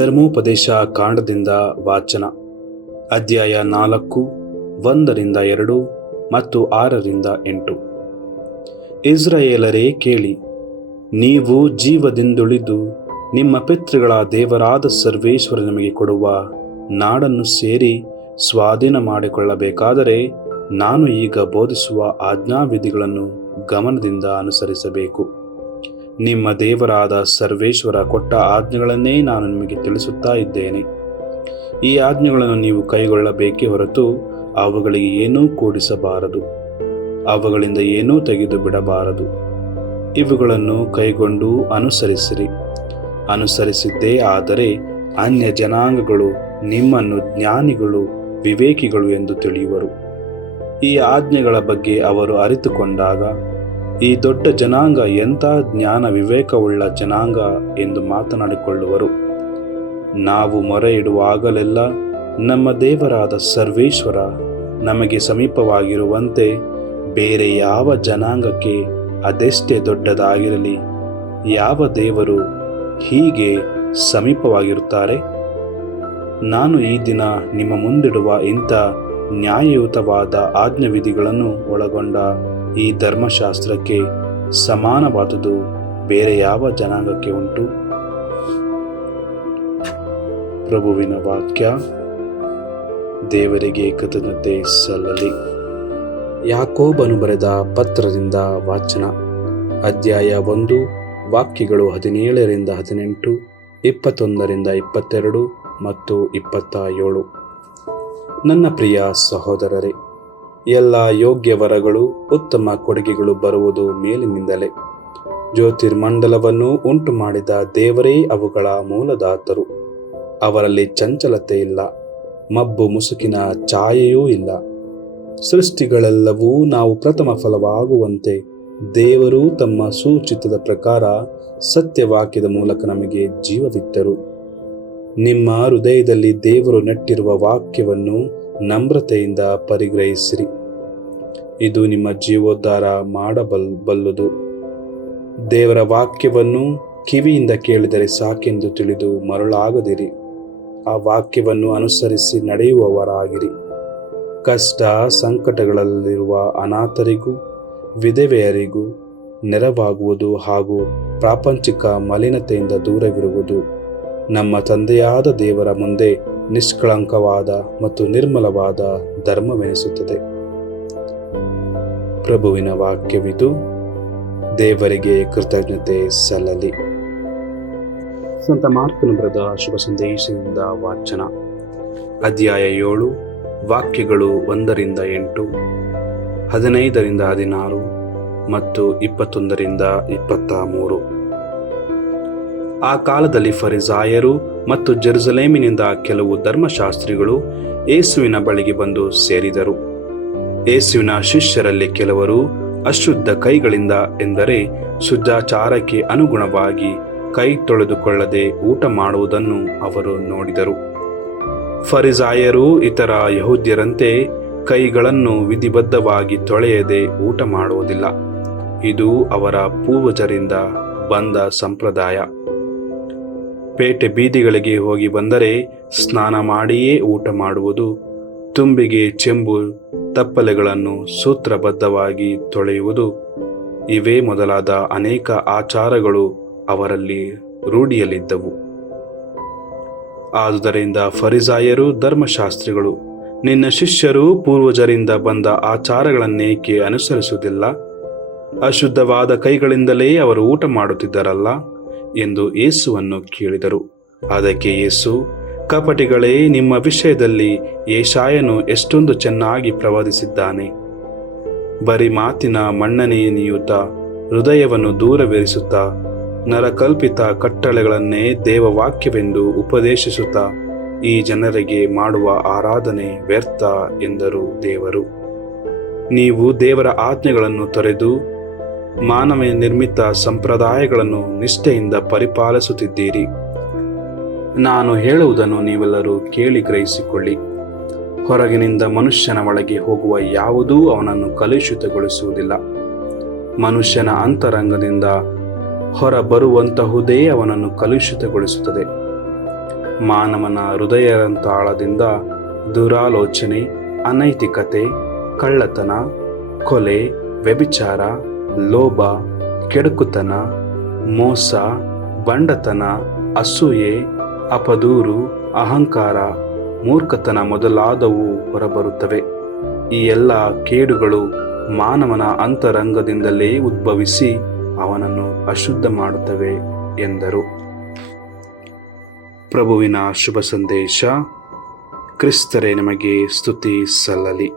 ಧರ್ಮೋಪದೇಶ ಕಾಂಡದಿಂದ ವಾಚನ. ಅಧ್ಯಾಯ 4, 1-2 ಮತ್ತು 6-8. ಇಸ್ರಾಯೇಲರೇ ಕೇಳಿ, ನೀವು ಜೀವದಿಂದುಳಿದು ನಿಮ್ಮ ಪಿತೃಗಳ ದೇವರಾದ ಸರ್ವೇಶ್ವರ ನಿಮಗೆ ಕೊಡುವ ನಾಡನ್ನು ಸೇರಿ ಸ್ವಾಧೀನ ಮಾಡಿಕೊಳ್ಳಬೇಕಾದರೆ ನಾನು ಈಗ ಬೋಧಿಸುವ ಆಜ್ಞಾವಿಧಿಗಳನ್ನು ಗಮನದಿಂದ ಅನುಸರಿಸಬೇಕು. ನಿಮ್ಮ ದೇವರಾದ ಸರ್ವೇಶ್ವರ ಕೊಟ್ಟ ಆಜ್ಞೆಗಳನ್ನೇ ನಾನು ನಿಮಗೆ ತಿಳಿಸುತ್ತಾ ಇದ್ದೇನೆ. ಈ ಆಜ್ಞೆಗಳನ್ನು ನೀವು ಕೈಗೊಳ್ಳಬೇಕೇ ಹೊರತು ಅವುಗಳಿಗೆ ಏನೂ ಕೂಡಿಸಬಾರದು, ಅವುಗಳಿಂದ ಏನೂ ತೆಗೆದು ಬಿಡಬಾರದು. ಇವುಗಳನ್ನು ಕೈಗೊಂಡು ಅನುಸರಿಸಿರಿ. ಅನುಸರಿಸಿದ್ದೇ ಆದರೆ ಅನ್ಯ ಜನಾಂಗಗಳು ನಿಮ್ಮನ್ನು ಜ್ಞಾನಿಗಳು, ವಿವೇಕಿಗಳು ಎಂದು ತಿಳಿಯುವರು. ಈ ಆಜ್ಞೆಗಳ ಬಗ್ಗೆ ಅವರು ಅರಿತುಕೊಂಡಾಗ, ಈ ದೊಡ್ಡ ಜನಾಂಗ ಎಂಥ ಜ್ಞಾನ ವಿವೇಕವುಳ್ಳ ಜನಾಂಗ ಎಂದು ಮಾತನಾಡಿಕೊಳ್ಳುವರು. ನಾವು ಮೊರೆ ಇಡುವಾಗಲೆಲ್ಲ ನಮ್ಮ ದೇವರಾದ ಸರ್ವೇಶ್ವರ ನಮಗೆ ಸಮೀಪವಾಗಿರುವಂತೆ ಬೇರೆ ಯಾವ ಜನಾಂಗಕ್ಕೆ ಅದೆಷ್ಟೇ ದೊಡ್ಡದಾಗಿರಲಿ ಯಾವ ದೇವರು ಹೀಗೆ ಸಮೀಪವಾಗಿರುತ್ತಾರೆ? ನಾನು ಈ ದಿನ ನಿಮ್ಮ ಮುಂದಿಡುವ ಇಂಥ ನ್ಯಾಯಯುತವಾದ ಆಜ್ಞಾವಿಧಿಗಳನ್ನು ಒಳಗೊಂಡ ಈ ಧರ್ಮಶಾಸ್ತ್ರಕ್ಕೆ ಸಮಾನವಾದುದು ಬೇರೆ ಯಾವ ಜನಾಂಗಕ್ಕೆ ಉಂಟು? ಪ್ರಭುವಿನ ವಾಕ್ಯ. ದೇವರಿಗೆ ಕೃತಜ್ಞತೆ ಸಲ್ಲಲಿ. ಯಾಕೋಬನು ಬರೆದ ಪತ್ರದಿಂದ ವಾಚನ. ಅಧ್ಯಾಯ 1, ವಾಕ್ಯಗಳು 17-18, 21-22 ಮತ್ತು 27. ನನ್ನ ಪ್ರಿಯ ಸಹೋದರರೇ, ಎಲ್ಲ ಯೋಗ್ಯ ವರಗಳು, ಉತ್ತಮ ಕೊಡುಗೆಗಳು ಬರುವುದು ಮೇಲಿನಿಂದಲೇ. ಜ್ಯೋತಿರ್ಮಂಡಲವನ್ನು ಉಂಟು ಮಾಡಿದ ದೇವರೇ ಅವುಗಳ ಮೂಲದಾತರು. ಅವರಲ್ಲಿ ಚಂಚಲತೆ ಇಲ್ಲ, ಮಬ್ಬು ಮುಸುಕಿನ ಛಾಯೆಯೂ ಇಲ್ಲ. ಸೃಷ್ಟಿಗಳೆಲ್ಲವೂ ನಾವು ಪ್ರಥಮ ಫಲವಾಗುವಂತೆ ದೇವರು ತಮ್ಮ ಸೂಚಿತದ ಪ್ರಕಾರ ಸತ್ಯವಾಕ್ಯದ ಮೂಲಕ ನಮಗೆ ಜೀವವಿತ್ತರು. ನಿಮ್ಮ ಹೃದಯದಲ್ಲಿ ದೇವರು ನೆಟ್ಟಿರುವ ವಾಕ್ಯವನ್ನು ನಮ್ರತೆಯಿಂದ ಪರಿಗ್ರಹಿಸಿರಿ. ಇದು ನಿಮ್ಮ ಜೀವೋದ್ಧಾರ ಮಾಡಬಲ್ಲುದು. ದೇವರ ವಾಕ್ಯವನ್ನು ಕಿವಿಯಿಂದ ಕೇಳಿದರೆ ಸಾಕೆಂದು ತಿಳಿದು ಮರುಳಾಗದಿರಿ. ಆ ವಾಕ್ಯವನ್ನು ಅನುಸರಿಸಿ ನಡೆಯುವವರಾಗಿರಿ. ಕಷ್ಟ ಸಂಕಟಗಳಲ್ಲಿರುವ ಅನಾಥರಿಗೂ ವಿಧವೆಯರಿಗೂ ನೆರವಾಗುವುದು ಹಾಗೂ ಪ್ರಾಪಂಚಿಕ ಮಲಿನತೆಯಿಂದ ದೂರವಿರುವುದು ನಮ್ಮ ತಂದೆಯಾದ ದೇವರ ಮುಂದೆ ನಿಷ್ಕಳಂಕವಾದ ಮತ್ತು ನಿರ್ಮಲವಾದ ಧರ್ಮವೆನಿಸುತ್ತದೆ. ಪ್ರಭುವಿನ ವಾಕ್ಯವಿದು. ದೇವರಿಗೆ ಕೃತಜ್ಞತೆ ಸಲ್ಲಲಿ. ಸಂತ ಮಾರ್ಕನು ಬರೆದ ಶುಭ ಸಂದೇಶದಿಂದ ವಾಚನ. ಅಧ್ಯಾಯ 7, ವಾಕ್ಯಗಳು 1-8, 15-16 ಮತ್ತು 21-23. ಆ ಕಾಲದಲ್ಲಿ ಫರಿಸಾಯರು ಮತ್ತು ಜೆರುಸಲೇಮಿನಿಂದ ಕೆಲವು ಧರ್ಮಶಾಸ್ತ್ರಿಗಳು ಯೇಸುವಿನ ಬಳಿಗೆ ಬಂದು ಸೇರಿದರು. ಯೇಸುವಿನ ಶಿಷ್ಯರಲ್ಲಿ ಕೆಲವರು ಅಶುದ್ಧ ಕೈಗಳಿಂದ, ಎಂದರೆ ಶುದ್ಧಾಚಾರಕ್ಕೆ ಅನುಗುಣವಾಗಿ ಕೈ ತೊಳೆದುಕೊಳ್ಳದೆ ಊಟ ಮಾಡುವುದನ್ನು ಅವರು ನೋಡಿದರು. ಫರಿಸಾಯರು ಇತರ ಯಹೂದ್ಯರಂತೆ ಕೈಗಳನ್ನು ವಿಧಿಬದ್ಧವಾಗಿ ತೊಳೆಯದೆ ಊಟ ಮಾಡುವುದಿಲ್ಲ. ಇದು ಅವರ ಪೂರ್ವಜರಿಂದ ಬಂದ ಸಂಪ್ರದಾಯ. ಪೇಟೆ ಬೀದಿಗಳಿಗೆ ಹೋಗಿ ಬಂದರೆ ಸ್ನಾನ ಮಾಡಿಯೇ ಊಟ ಮಾಡುವುದು, ತುಂಬಿಗೆ ಚೆಂಬು ತಪ್ಪಲೆಗಳನ್ನು ಸೂತ್ರಬದ್ಧವಾಗಿ ತೊಳೆಯುವುದು, ಇವೇ ಮೊದಲಾದ ಅನೇಕ ಆಚಾರಗಳು ಅವರಲ್ಲಿ ರೂಢಿಯಲ್ಲಿದ್ದವು. ಆದುದರಿಂದ ಫರಿಸಾಯರು ಧರ್ಮಶಾಸ್ತ್ರಿಗಳು, ನಿನ್ನ ಶಿಷ್ಯರು ಪೂರ್ವಜರಿಂದ ಬಂದ ಆಚಾರಗಳನ್ನೇಕೆ ಅನುಸರಿಸುವುದಿಲ್ಲ? ಅಶುದ್ಧವಾದ ಕೈಗಳಿಂದಲೇ ಅವರು ಊಟ ಮಾಡುತ್ತಿದ್ದರಲ್ಲ ಎಂದು ಯೇಸುವನ್ನು ಕೇಳಿದರು. ಅದಕ್ಕೆ ಯೇಸು, ಕಪಟಿಗಳೇ, ನಿಮ್ಮ ವಿಷಯದಲ್ಲಿ ಯೆಶಾಯನು ಎಷ್ಟೊಂದು ಚೆನ್ನಾಗಿ ಪ್ರವಾದಿಸಿದ್ದಾನೆ. ಬರೀ ಮಾತಿನ ಮನ್ನಣೆಯ ನೀಯುತ್ತಾ ಹೃದಯವನ್ನು ದೂರವಿರಿಸುತ್ತಾ ನರಕಲ್ಪಿತ ಕಟ್ಟಳೆಗಳನ್ನೇ ದೇವವಾಕ್ಯವೆಂದು ಉಪದೇಶಿಸುತ್ತಾ ಈ ಜನರಿಗೆ ಮಾಡುವ ಆರಾಧನೆ ವ್ಯರ್ಥ ಎಂದರು ದೇವರು. ನೀವು ದೇವರ ಆಜ್ಞೆಗಳನ್ನು ತೊರೆದು ಮಾನವ ನಿರ್ಮಿತ ಸಂಪ್ರದಾಯಗಳನ್ನು ನಿಷ್ಠೆಯಿಂದ ಪರಿಪಾಲಿಸುತ್ತಿದ್ದೀರಿ. ನಾನು ಹೇಳುವುದನ್ನು ನೀವೆಲ್ಲರೂ ಕೇಳಿ ಗ್ರಹಿಸಿಕೊಳ್ಳಿ. ಹೊರಗಿನಿಂದ ಮನುಷ್ಯನ ಒಳಗೆ ಹೋಗುವ ಯಾವುದೂ ಅವನನ್ನು ಕಲುಷಿತಗೊಳಿಸುವುದಿಲ್ಲ. ಮನುಷ್ಯನ ಅಂತರಂಗದಿಂದ ಹೊರ ಬರುವಂತಹುದೇ ಅವನನ್ನು ಕಲುಷಿತಗೊಳಿಸುತ್ತದೆ. ಮಾನವನ ಹೃದಯರಂತಾಳದಿಂದ ದುರಾಲೋಚನೆ, ಅನೈತಿಕತೆ, ಕಳ್ಳತನ, ಕೊಲೆ, ವ್ಯಭಿಚಾರ, ಲೋಭ, ಕೆಡುಕುತನ, ಮೋಸ, ಬಂಡತನ, ಅಸೂಯೆ, ಅಪದೂರು, ಅಹಂಕಾರ, ಮೂರ್ಖತನ ಮೊದಲಾದವು ಹೊರಬರುತ್ತವೆ. ಈ ಎಲ್ಲ ಕೇಡುಗಳು ಮಾನವನ ಅಂತರಂಗದಿಂದಲೇ ಉದ್ಭವಿಸಿ ಅವನನ್ನು ಅಶುದ್ಧ ಮಾಡುತ್ತವೆ ಎಂದರು. ಪ್ರಭುವಿನ ಶುಭ ಸಂದೇಶ. ಕ್ರಿಸ್ತರೇ ನಿಮಗೆ ಸ್ತುತಿ ಸಲ್ಲಲಿ.